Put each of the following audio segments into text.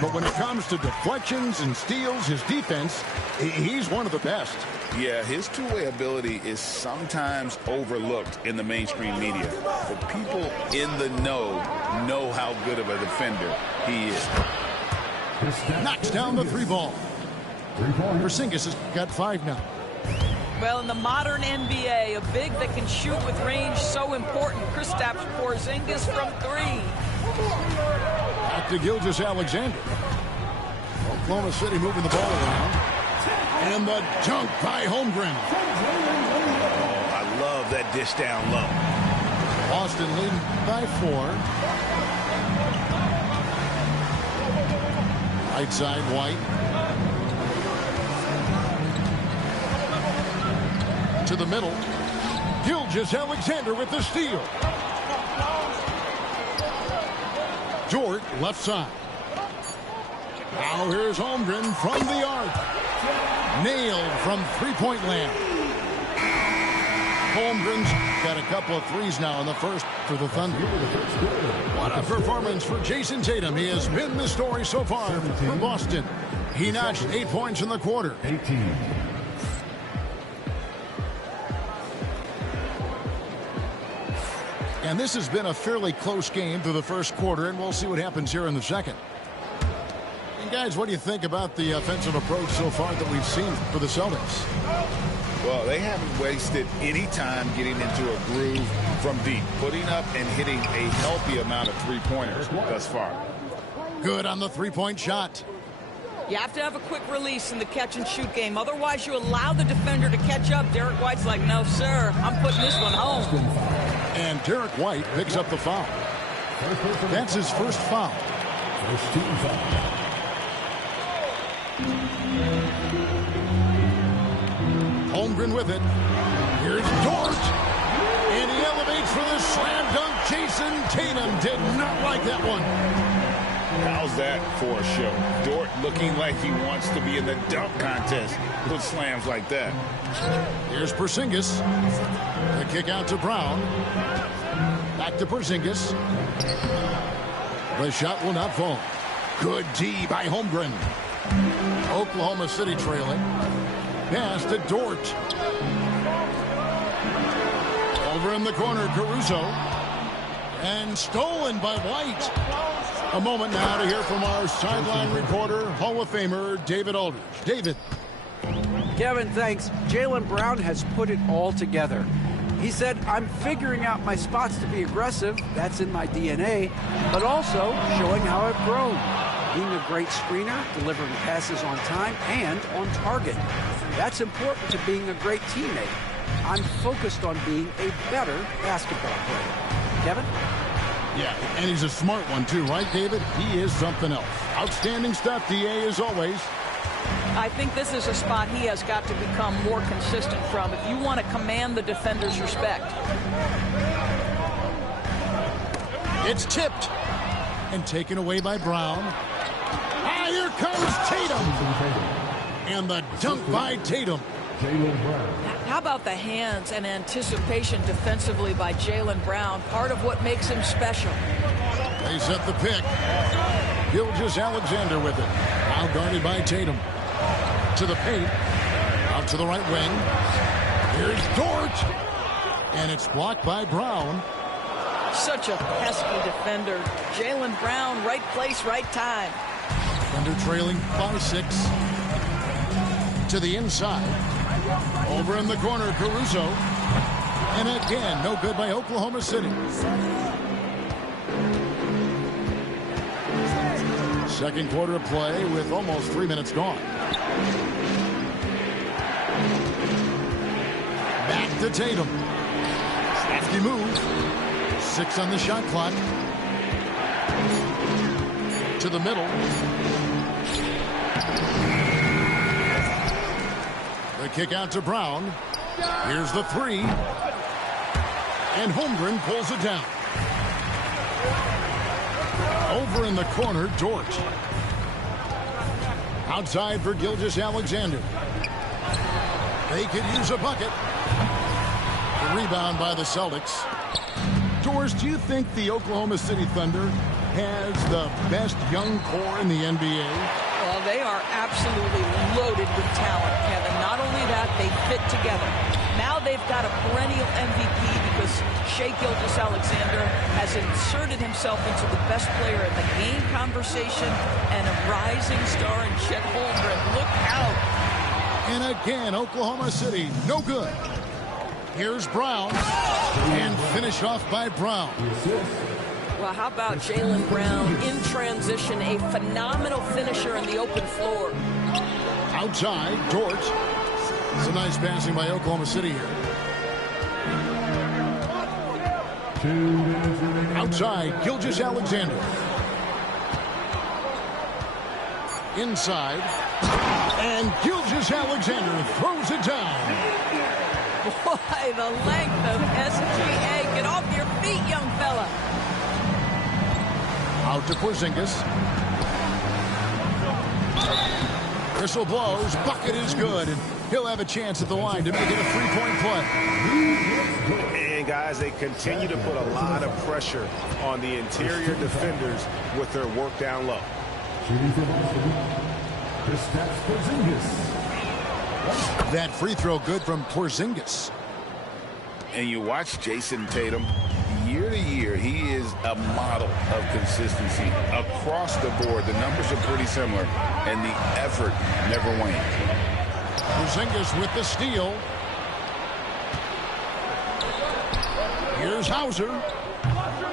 But when it comes to deflections and steals, his defense, he's one of the best. Yeah, his two-way ability is sometimes overlooked in the mainstream media. But people in the know how good of a defender he is. Knocks down the three ball. Porzingis has got 5 now. Well, in the modern NBA, a big that can shoot with range so important. Kristaps Porzingis from 3. Back to Gilgeous-Alexander. Oklahoma City moving the ball around. And the dunk by Holmgren. Oh, I love that dish down low. Boston leading by 4. Right side, White. To the middle. Gilgeous-Alexander with the steal. Dort, left side. Now here's Holmgren from the arc. Nailed from three-point land. Holmgren's got a couple of threes now in the first for the Thunder. What a performance for Jason Tatum. He has been the story so far for Boston. He notched 8 points in the quarter. 18. And this has been a fairly close game through the first quarter, and we'll see what happens here in the second. And guys, what do you think about the offensive approach so far that we've seen for the Celtics? Well, they haven't wasted any time getting into a groove from deep, putting up and hitting a healthy amount of three-pointers thus far. Good on the three-point shot. You have to have a quick release in the catch-and-shoot game. Otherwise, you allow the defender to catch up. Derek White's like, no, sir, I'm putting this one home. And Derek White picks up the foul. That's his first foul. First team foul. Holmgren with it. Here's Dort. And he elevates for the slam dunk. Jason Tatum did not like that one. How's that for a show? Dort looking like he wants to be in the dunk contest with slams like that. Here's Porzingis. The kick out to Brown. Back to Porzingis. The shot will not fall. Good D by Holmgren. Oklahoma City trailing. Pass to Dort. Over in the corner, Caruso. And stolen by White. A moment now to hear from our sideline reporter, Hall of Famer David Aldridge. David. Kevin, thanks. Jaylen Brown has put it all together. He said, I'm figuring out my spots to be aggressive. That's in my DNA. But also showing how I've grown. Being a great screener, delivering passes on time and on target. That's important to being a great teammate. I'm focused on being a better basketball player. Kevin? Yeah, and he's a smart one too, right, David? He is something else. Outstanding stuff, DA, as always. I think this is a spot he has got to become more consistent from if you want to command the defender's respect. It's tipped and taken away by Brown. Ah, here comes Tatum. And the dunk by Tatum. How about the hands and anticipation defensively by Jaylen Brown? Part of what makes him special. They set the pick. Gilgeous-Alexander with it. Now guarded by Tatum. To the paint. Out to the right wing. Here's Dort. And it's blocked by Brown. Such a pesky defender. Jaylen Brown, right place, right time. Thunder trailing by 6. To the inside. Over in the corner, Caruso. And again, no good by Oklahoma City. Second quarter of play with almost 3 minutes gone. Back to Tatum. Crafty move. 6 on the shot clock. To the middle. The kick out to Brown. Here's the 3. And Holmgren pulls it down. Over in the corner, Dort. Outside for Gilgeous-Alexander. They could use a bucket. The rebound by the Celtics. Doors, do you think the Oklahoma City Thunder has the best young core in the NBA? Well, they are absolutely loaded with talent, Kevin. Not only that, they fit together. Now they've got a perennial MVP because Shai Gilgeous-Alexander has inserted himself into the best player in the game conversation and a rising star in Chet Holmgren. Look out. And again, Oklahoma City, no good. Here's Brown, and finished off by Brown. Well, how about Jaylen Brown in transition, a phenomenal finisher in the open floor. Outside, Dort. It's a nice passing by Oklahoma City here. Outside, Gilgeous-Alexander. Inside, and Gilgeous-Alexander throws it down. Boy, the length of SGA. Get off your feet, young fella. Out to Porzingis. Whistle blows. Bucket is good. And he'll have a chance at the line to make it a three-point play. And, guys, they continue to put a lot of pressure on the interior defenders with their work down low. That free throw good from Porzingis. And you watch Jason Tatum. Year to year, he is a model of consistency across the board. The numbers are pretty similar, and the effort never wanes. Porzingis with the steal. Here's Hauser.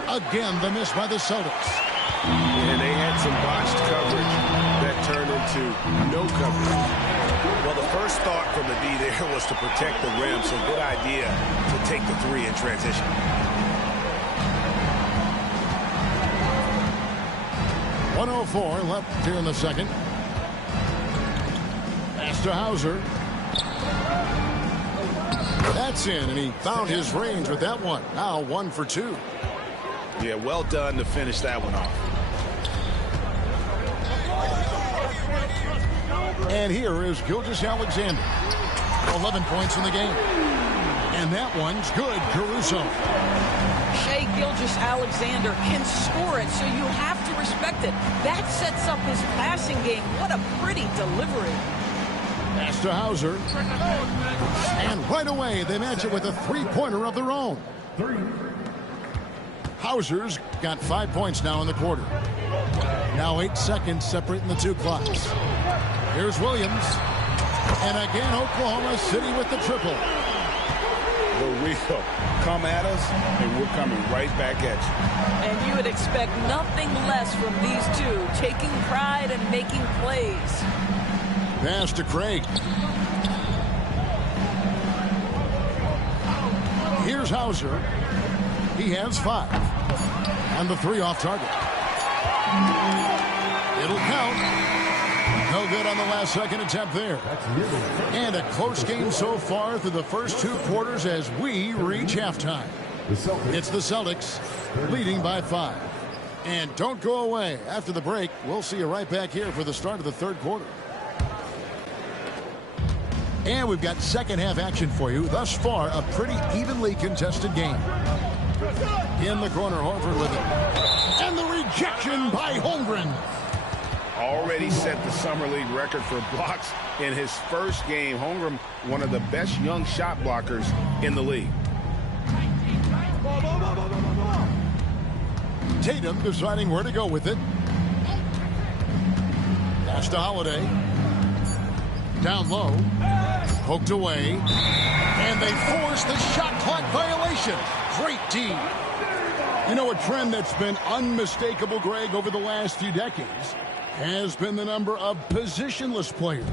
Again, the miss by the Celtics. And they had some botched coverage that turned into no coverage. Well, the first thought from the D there was to protect the rim, so good idea to take the three in transition. .104 left here in the second. Pass to Hauser. That's in, and he found his range with that one. Now 1 for 2. Yeah, well done to finish that one off. And here is Gilgeous-Alexander. 11 points in the game. And that one's good, Caruso. Shai Gilgeous-Alexander can score it, so you have to respect it. That sets up his passing game. What a pretty delivery. Pass to Hauser. And right away, they match it with a three-pointer of their own. Hauser's got 5 points now in the quarter. Now 8 seconds separating the two clocks. Here's Williams. And again, Oklahoma City with the triple. The Rio, come at us, and we're coming right back at you. And you would expect nothing less from these two, taking pride and making plays. Pass to Craig. Here's Hauser. He has 5. And the 3 off target. It'll count. No good on the last second attempt there. And a close game so far through the first 2 quarters as we reach halftime. It's the Celtics leading by 5. And don't go away. After the break, we'll see you right back here for the start of the third quarter. And we've got second half action for you. Thus far, a pretty evenly contested game. In the corner, Horford with it. And the rejection by Holmgren. Already set the Summer League record for blocks in his first game. Holmgren, one of the best young shot blockers in the league. Tatum deciding where to go with it. Pass to Holiday. Down low. Poked away. And they force the shot clock violation. Great D. You know, a trend that's been unmistakable, Greg, over the last few decades has been the number of positionless players.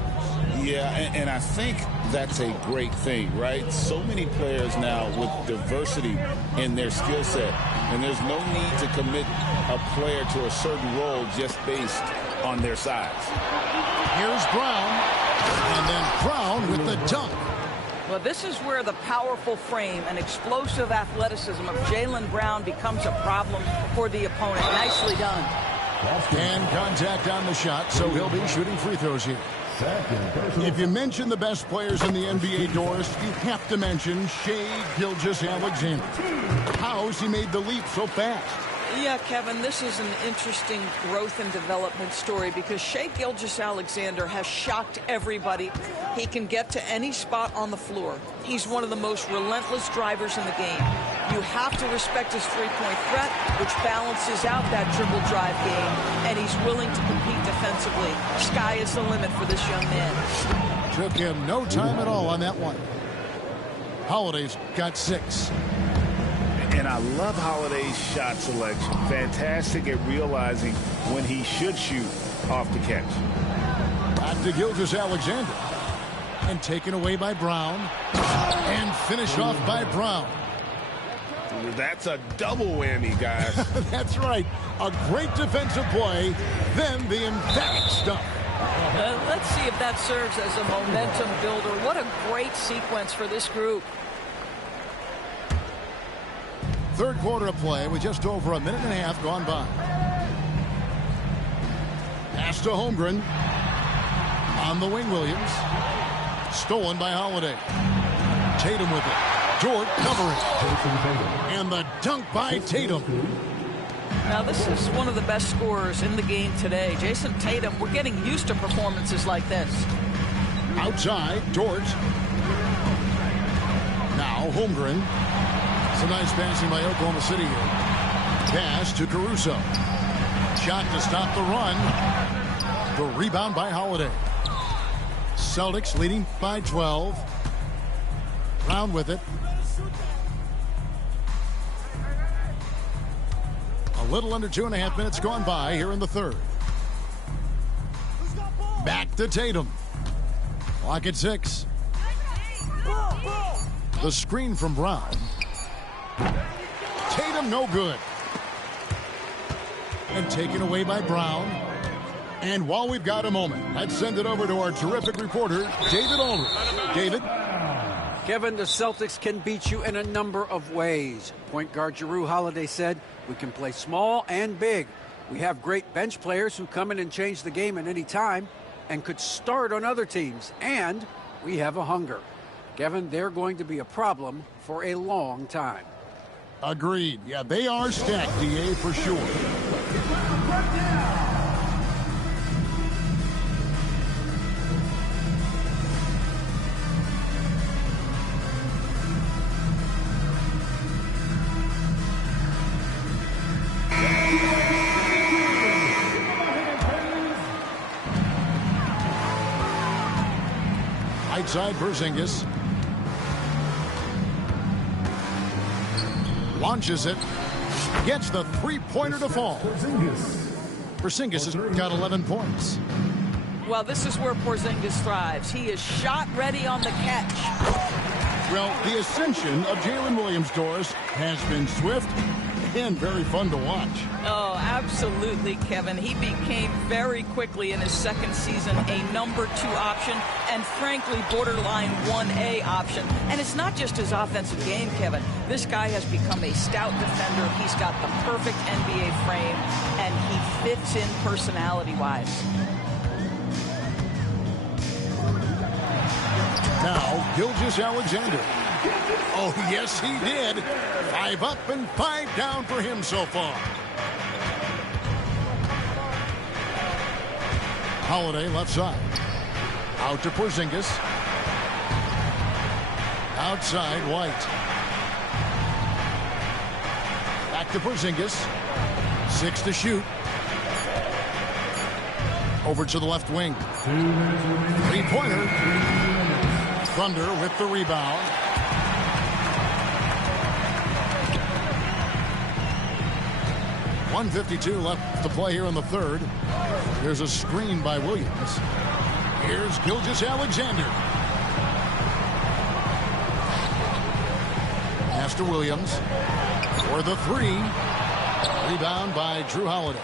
Yeah, and I think that's a great thing, right? So many players now with diversity in their skill set, and there's no need to commit a player to a certain role just based on their size. Here's Brown, and then Brown with the dunk. Well, this is where the powerful frame and explosive athleticism of Jaylen Brown becomes a problem for the opponent. Nicely done. And contact on the shot, so he'll be shooting free throws here. If you mention the best players in the NBA, Doris, you have to mention Shai Gilgeous-Alexander. How's he made the leap so fast? Yeah, Kevin, this is an interesting growth and development story because Shai Gilgeous-Alexander has shocked everybody. He can get to any spot on the floor. He's one of the most relentless drivers in the game. You have to respect his three-point threat, which balances out that dribble drive game, and he's willing to compete defensively. Sky is the limit for this young man. Took him no time at all on that one. Holiday's got 6. And I love Holiday's shot selection. Fantastic at realizing when he should shoot off the catch. Back to Gilgeous-Alexander. And taken away by Brown. And finished off by Brown. That's a double whammy, guys. That's right. A great defensive play, then the emphatic stuff. Let's see if that serves as a momentum builder. What a great sequence for this group. Third quarter of play with just over a minute and a half gone by. Pass to Holmgren. On the wing, Williams. Stolen by Holiday. Tatum with it. Dort covering. And the dunk by Tatum. Now, this is one of the best scorers in the game today. Jason Tatum, we're getting used to performances like this. Outside, Dort. Now, Holmgren. It's a nice passing by Oklahoma City here. Pass to Caruso. Shot to stop the run. The rebound by Holiday. Celtics leading by 12. Brown with it. A little under 2.5 minutes gone by here in the third. Back to Tatum. Clock at 6. The screen from Brown. Tatum no good. And taken away by Brown. And while we've got a moment, let's send it over to our terrific reporter, David Aldridge. David? Kevin, the Celtics can beat you in a number of ways. Point guard Jrue Holiday said, we can play small and big. We have great bench players who come in and change the game at any time and could start on other teams. And we have a hunger. Kevin, they're going to be a problem for a long time. Agreed. Yeah, they are stacked, DA, for sure. Right side, Porzingis. Launches it. Gets the three-pointer to fall. Porzingis has got 11 points. Well, this is where Porzingis thrives. He is shot ready on the catch. Well, the ascension of Jalen Williams, Doris, has been swift and very fun to watch. Oh, absolutely, Kevin. He became very quickly in his second season a number 2 option and, frankly, borderline 1A option. And it's not just his offensive game, Kevin. This guy has become a stout defender. He's got the perfect NBA frame, and he fits in personality-wise. Now, Gilgeous-Alexander. Oh, yes, he did. 5 up and 5 down for him so far. Holiday left side. Out to Porzingis. Outside, White. Back to Porzingis. 6 to shoot. Over to the left wing. Three-pointer. Thunder with the rebound. .152 left to play here in the third. There's a screen by Williams. Here's Gilgeous-Alexander. Pass to Williams for the 3. Rebound by Jrue Holiday.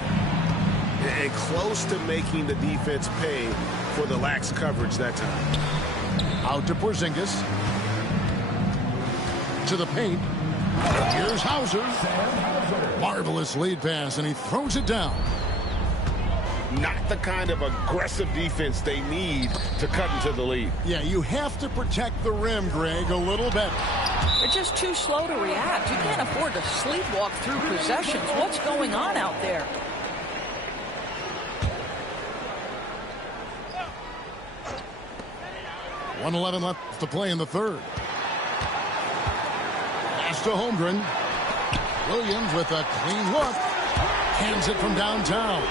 And close to making the defense pay for the lax coverage that time. Out to Porzingis. To the paint. Here's Hauser. Marvelous lead pass, and he throws it down. Not the kind of aggressive defense they need to cut into the lead. Yeah, you have to protect the rim, Greg, a little better. They're just too slow to react. You can't afford to sleepwalk through possessions. What's going on out there? .111 left to play in the third. Pass to Holmgren. Williams with a clean look. Hands it from downtown.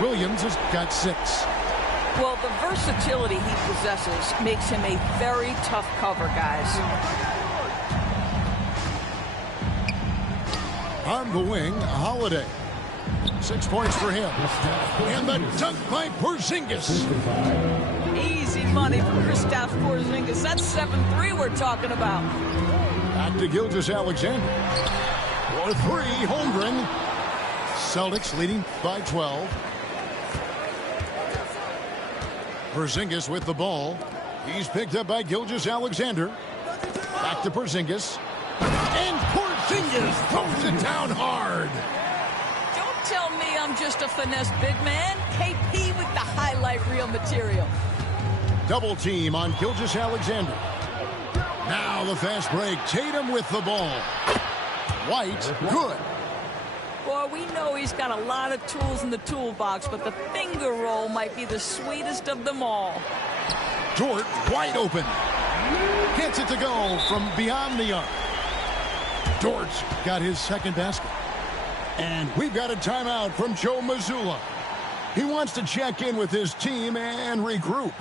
Williams has got 6. Well, the versatility he possesses makes him a very tough cover, guys. On the wing, Holiday. 6 points for him. And the dunk by Porzingis. Easy money for Kristaps Porzingis. That's 7-3 we're talking about. Back to Gilgeous-Alexander. For 3, Holmgren. Celtics leading by 12. Porzingis with the ball. He's picked up by Gilgeous-Alexander. Back to Porzingis. And Porzingis throws it down hard. Don't tell me I'm just a finesse big man. KP with the highlight reel material. Double team on Gilgeous-Alexander. Now the fast break. Tatum with the ball. White, good. Boy, we know he's got a lot of tools in the toolbox, but the finger roll might be the sweetest of them all. Dort wide open. Gets it to go from beyond the arc. Dort's got his second basket. And we've got a timeout from Joe Mazzulla. He wants to check in with his team and regroup.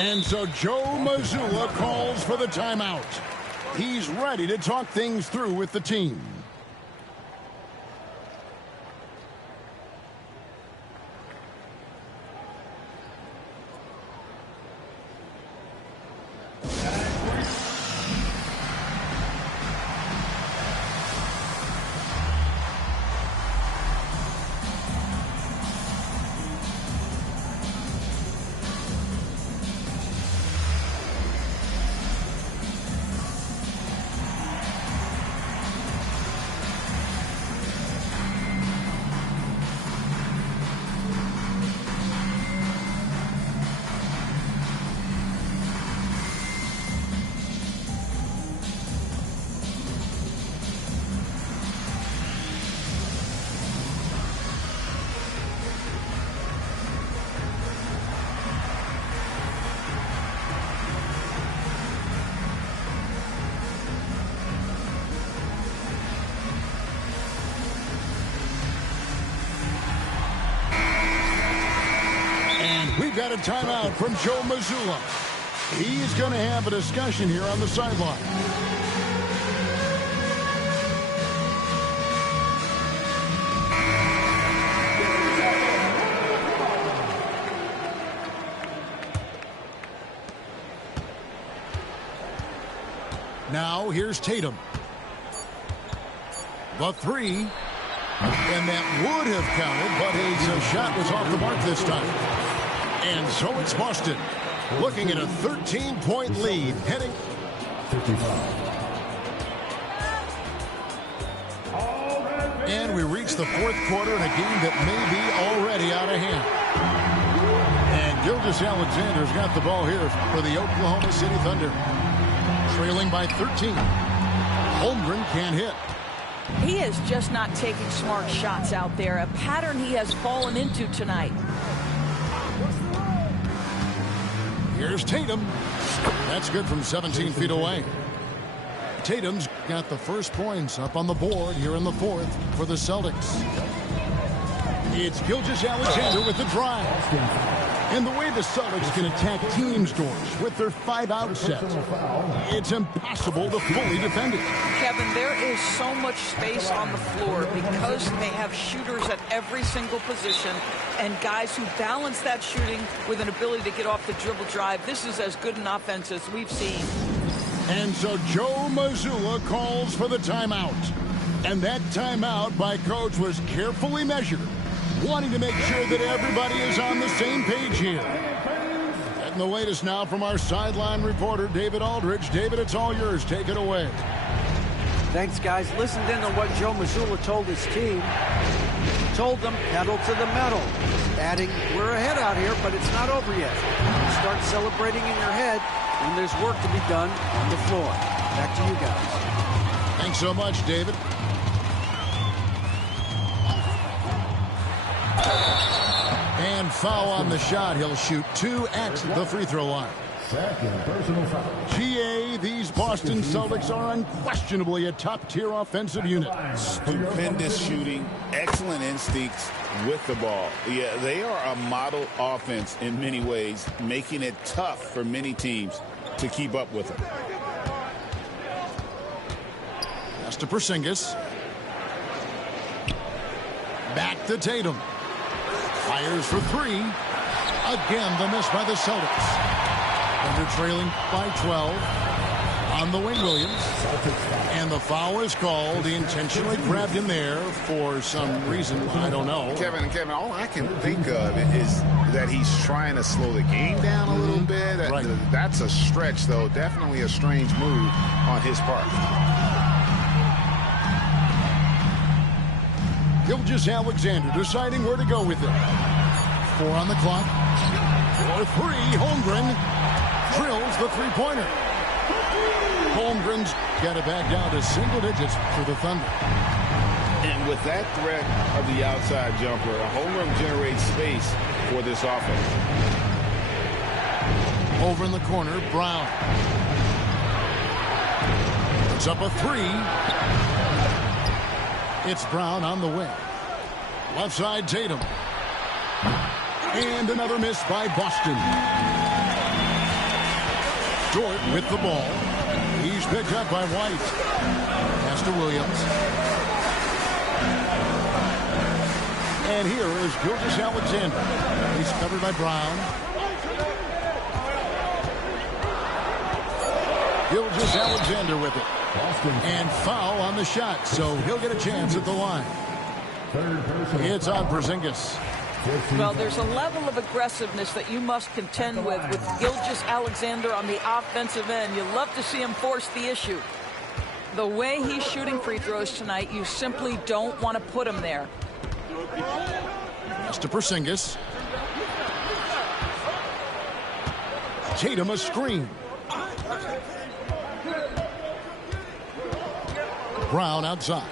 And so Joe Mazzulla calls for the timeout. He's ready to talk things through with the team. We've got a timeout from Joe Mazzulla. He's going to have a discussion here on the sideline. Now here's Tatum. The 3. And that would have counted, but his shot was off the mark this time. And so it's Boston, looking at a 13-point lead, heading 55. And we reach the fourth quarter in a game that may be already out of hand. And Gilgeous-Alexander's got the ball here for the Oklahoma City Thunder. Trailing by 13. Holmgren can't hit. He is just not taking smart shots out there, a pattern he has fallen into tonight. Here's Tatum. That's good from 17 feet away. Tatum's got the first points up on the board here in the fourth for the Celtics. It's Gilgeous-Alexander with the drive. And the way the Celtics can attack teams' doors with their 5-out set, it's impossible to fully defend it. Kevin, there is so much space on the floor because they have shooters at every single position and guys who balance that shooting with an ability to get off the dribble drive. This is as good an offense as we've seen. And so Joe Mazzulla calls for the timeout. And that timeout by Coach was carefully measured, wanting to make sure that everybody is on the same page here. Getting the latest now from our sideline reporter, David Aldridge. David, it's all yours. Take it away. Thanks, guys. Listened in to what Joe Mazzulla told his team. He told them, pedal to the metal. Adding, we're ahead out here, but it's not over yet. You start celebrating in your head, and there's work to be done on the floor. Back to you guys. Thanks so much, David. And foul on the shot. He'll shoot 2 at the free throw line. Second personal foul. GA, these Boston Celtics are unquestionably a top-tier offensive unit. Stupendous shooting, excellent instincts with the ball. Yeah, they are a model offense in many ways, making it tough for many teams to keep up with them. Pass to Porzingis. Back to Tatum. Fires for 3. Again, the miss by the Celtics. Under trailing by 12 on the wing, Williams. And the foul is called. He intentionally grabbed him there for some reason. I don't know. Kevin, all I can think of is that he's trying to slow the game down a little bit. Right. That's a stretch, though. Definitely a strange move on his part. Gilgeous-Alexander deciding where to go with it. 4 on the clock. For 3, Holmgren drills the three-pointer. Holmgren's got it back down to single digits for the Thunder. And with that threat of the outside jumper, a home run generates space for this offense. Over in the corner, Brown. It's up a 3. It's Brown on the wing. Left side, Tatum. And another miss by Boston. Dort with the ball. He's picked up by White. Pass to Williams. And here is Gilgeous-Alexander. He's covered by Brown. Gilgeous-Alexander with it. And foul on the shot, so he'll get a chance at the line. It's on Porzingis. Well, there's a level of aggressiveness that you must contend with Gilgeous-Alexander on the offensive end. You love to see him force the issue. The way he's shooting free throws tonight, you simply don't want to put him there. Pass to Porzingis. Tatum a screen. Brown outside.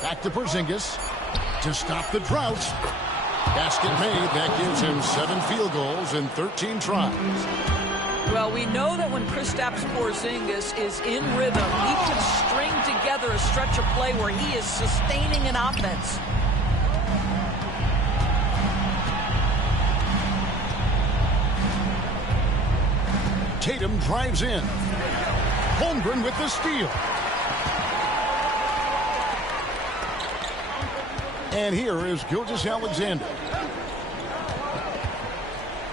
Back to Porzingis to stop the drought. Basket made. That gives him 7 field goals in 13 tries. Well, we know that when Kristaps Porzingis is in rhythm, he can string together a stretch of play where he is sustaining an offense. Tatum drives in. Holmgren with the steal. And here is Gilgeous-Alexander.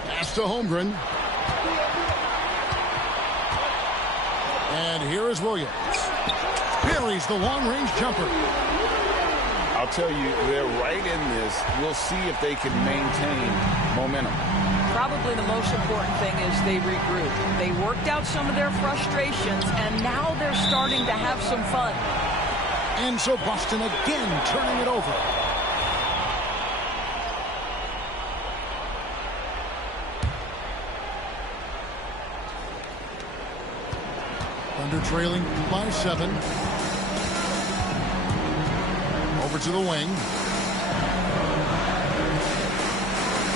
Pass to Holmgren. And here is Williams. Buries the long-range jumper. I'll tell you, they're right in this. We'll see if they can maintain momentum. Probably the most important thing is they regroup. They worked out some of their frustrations, and now they're starting to have some fun. And so Boston again turning it over. Thunder trailing by 7. Over to the wing.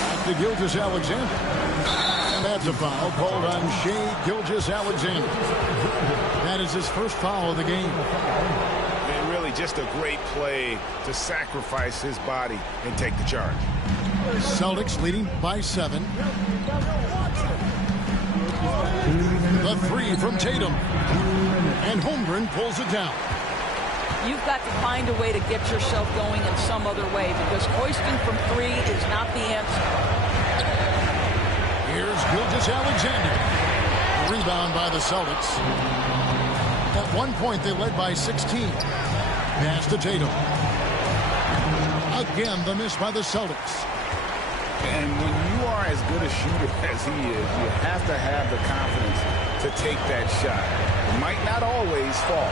Back to Gilgeous-Alexander. And that's a foul called on Shai Gilgeous-Alexander. That is his first foul of the game. And really just a great play to sacrifice his body and take the charge. Celtics leading by 7. The 3 from Tatum. And Holmgren pulls it down. You've got to find a way to get yourself going in some other way, because hoisting from 3 is not the answer. Here's Gilgeous-Alexander. rebound by the Celtics. At one point, they led by 16. Pass to Tatum. Again, the miss by the Celtics. And when you are as good a shooter as he is, you have to have the confidence to take that shot. It might not always fall.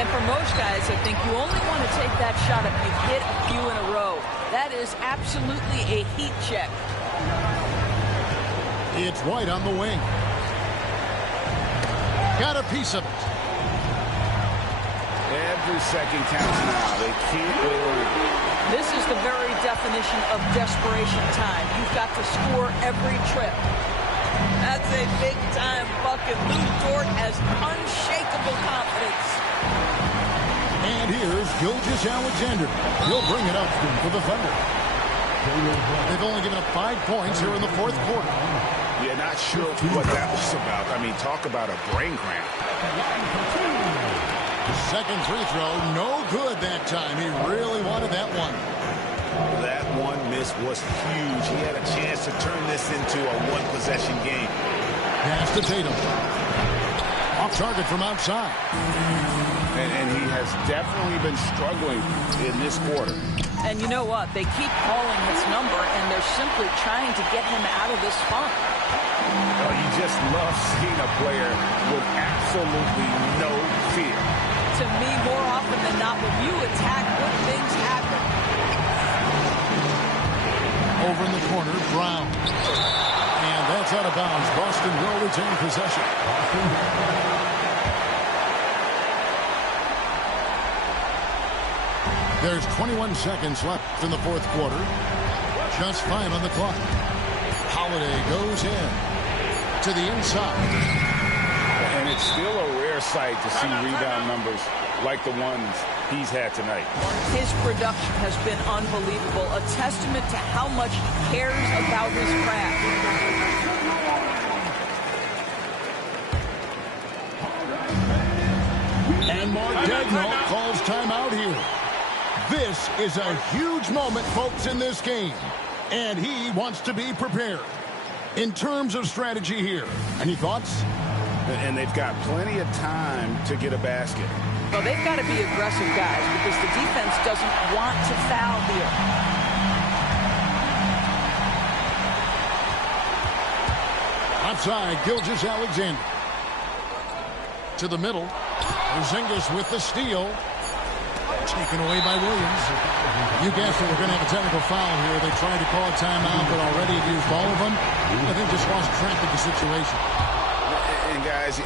And for most guys, I think you only want to take that shot if you've hit a few in a row. That is absolutely a heat check. It's White on the wing. Got a piece of it. Every second counts now. They can't wait. This is the very definition of desperation time. You've got to score every trip. That's a big-time bucket. Lou Dort has unshakable confidence. And here's Gilgeous-Alexander. He'll bring it up for the Thunder. They've only given up 5 points here in the fourth quarter. Yeah, not sure what that was about. I mean, talk about a brain cramp. Second free throw, no good that time. He really wanted that one. That one miss was huge. He had a chance to turn this into a one-possession game. Pass to Tatum. Off target from outside. And he has definitely been struggling in this quarter. And you know what? They keep calling his number, and they're simply trying to get him out of this funk. Well, you just love seeing a player with absolutely no fear. To me, more often than not, when you attack, good things happen. Over in the corner, Brown. And that's out of bounds. Boston will retain possession. There's 21 seconds left in the fourth quarter. Just 5 on the clock. Holiday goes in to the inside. And it's still a rare sight to see rebound numbers like the ones he's had tonight. His production has been unbelievable, a testament to how much he cares about his craft. And Mark Daigneault calls timeout here. This is a huge moment, folks, in this game. And he wants to be prepared. In terms of strategy here, any thoughts? And they've got plenty of time to get a basket. Well, they've got to be aggressive guys because the defense doesn't want to foul here. Outside, Gilgeous-Alexander. To the middle. Porzingis with the steal. Taken away by Williams. You guessed it, we're going to have a technical foul here. They tried to call a timeout, but already used all of them. I think just lost track of the situation. And guys, you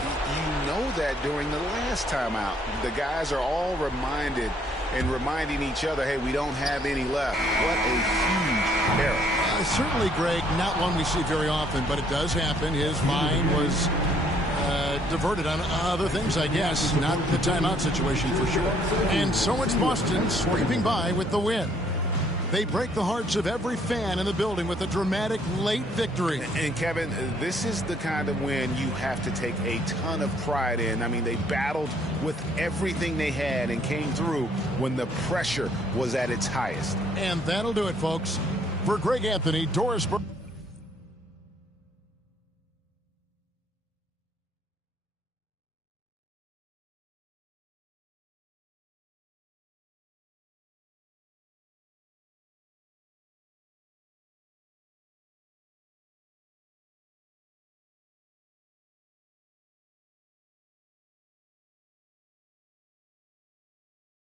know that during the last timeout, the guys are all reminded and reminding each other, hey, we don't have any left. What a huge error. Certainly, Greg, not one we see very often, but it does happen. His mind was diverted on other things, I guess, not the timeout situation for sure. And so it's Boston sweeping by with the win. They break the hearts of every fan in the building with a dramatic late victory. And Kevin, this is the kind of win you have to take a ton of pride in. I mean, they battled with everything they had and came through when the pressure was at its highest. And that'll do it, folks. For Greg Anthony, Doris Burke.